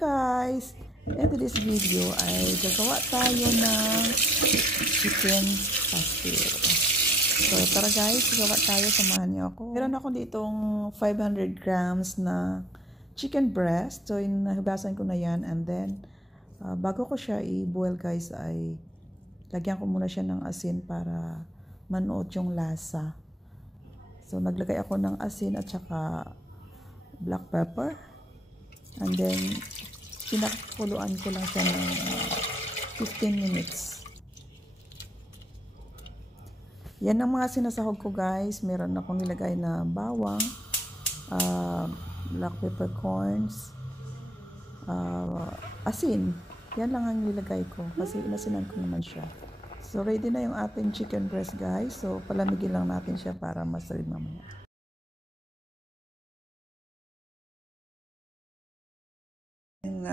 guys! In this video ay gagawa tayo ng chicken pastil. So tara guys, gagawa tayo, samahan niyo ako. Meron ako ditong 500 grams na chicken breast. So nahibasan ko na yan, and then bago ko siya i-boil guys ay lagyan ko muna siya ng asin para manuot yung lasa. So naglagay ako ng asin at saka black pepper. And then, pinakuluan ko lang siya ng 15 minutes. Yan ang mga sinasahog ko guys. Meron akong nilagay na bawang, black peppercorns, asin. Yan lang ang nilagay ko kasi inasinan ko naman siya. So, ready na yung ating chicken breast guys. So, palamigin lang natin siya para masarap mamaya.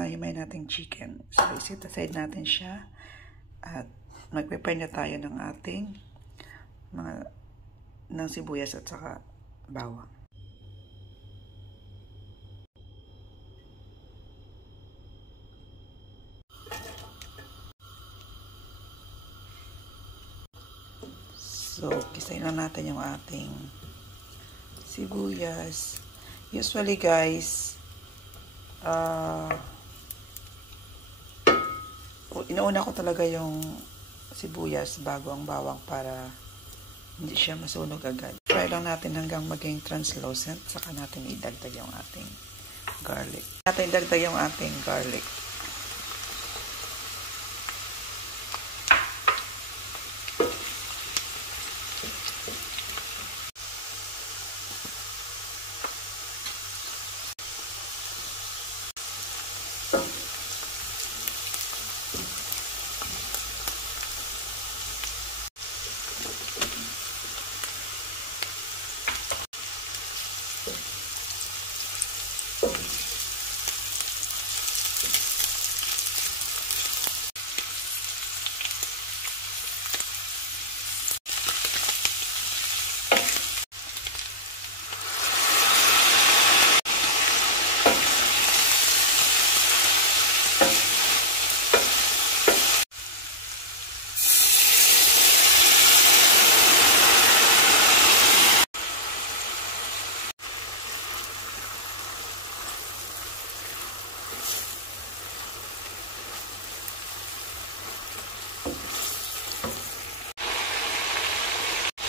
Himay natin chicken. So, isit aside natin siya at mag-prepare na tayo ng ating ng sibuyas at saka bawang. So, kisayin lang natin yung ating sibuyas. Usually guys, inauna ko talaga yung sibuyas bago ang bawang para hindi siya masunog agad. Try lang natin hanggang maging translucent, saka natin idagdag yung ating garlic. Natin idagdag yung ating garlic.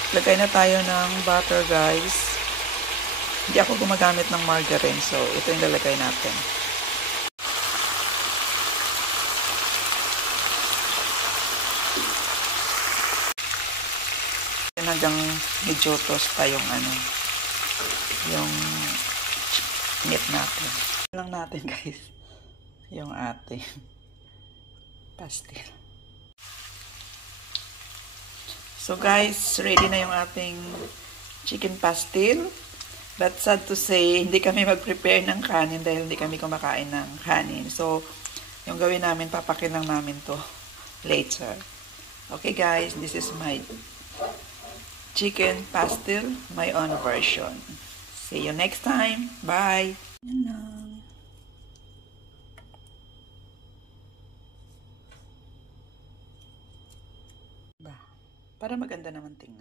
Lagay na tayo ng butter guys. Hindi ako gumagamit ng margarine, so ito yung lalagay natin. Hanggang medyo tosta yung yung meat natin. Lang natin guys yung ating pastil. So guys, ready na yung ating chicken pastil. But sad to say, hindi kami mag-prepare ng kanin dahil hindi kami kumakain ng kanin. So, yung gawin namin, papakin lang namin to later. Okay guys, this is my chicken pastil, my own version. See you next time. Bye! Para maganda naman tingnan.